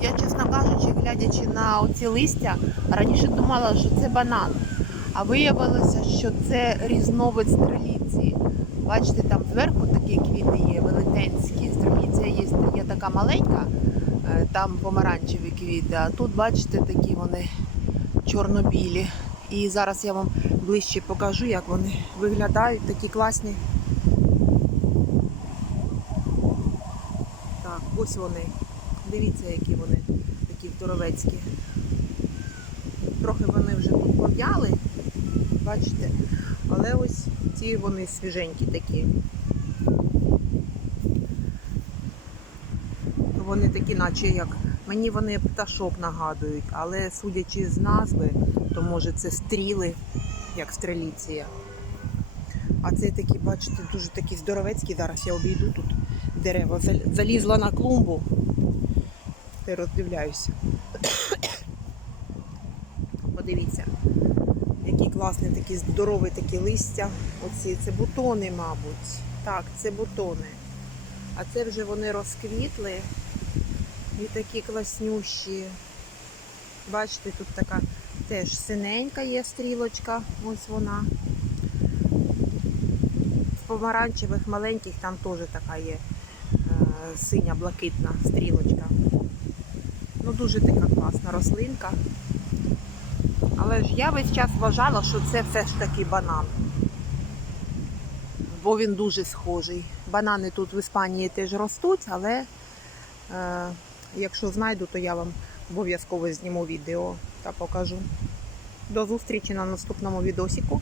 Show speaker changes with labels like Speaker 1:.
Speaker 1: Я, чесно кажучи, глядячи на оці листя, раніше думала, що це банан. А виявилося, що це різновид стреліці. Бачите, там зверху такі квіти є, велетенські. Стреліція є, є така маленька, е, там помаранчеві квіти, а тут, бачите, такі вони чорно-білі. І зараз я вам ближче покажу, як вони виглядають, такі класні. Так, ось вони. Дивіться, які вони такі здоровецькі. Трохи вони вже тут пов'яли, бачите, але ось ці вони свіженькі такі. Вони такі, наче як мені вони пташок нагадують, але судячи з назви, то може це стріли, як стреліція. А це такі, бачите, дуже такі здоровецькі. Зараз я обійду тут дерева. Залізла на клумбу. Та роздивляюся. Подивіться, які класні такі здорові такі листя. Оці це бутони, мабуть. Так, це бутони. А це вже вони розквітли і такі класнющі. Бачите, тут така теж синенька є стрілочка. Ось вона. В помаранчевих маленьких там теж така є е, синя блакитна стрілочка. Ну, дуже така класна рослинка. Але ж я весь час вважала, що це все ж таки банан. Бо він дуже схожий. Банани тут в Іспанії теж ростуть, але е, якщо знайду, то я вам обов'язково зніму відео та покажу. До зустрічі на наступному відосіку.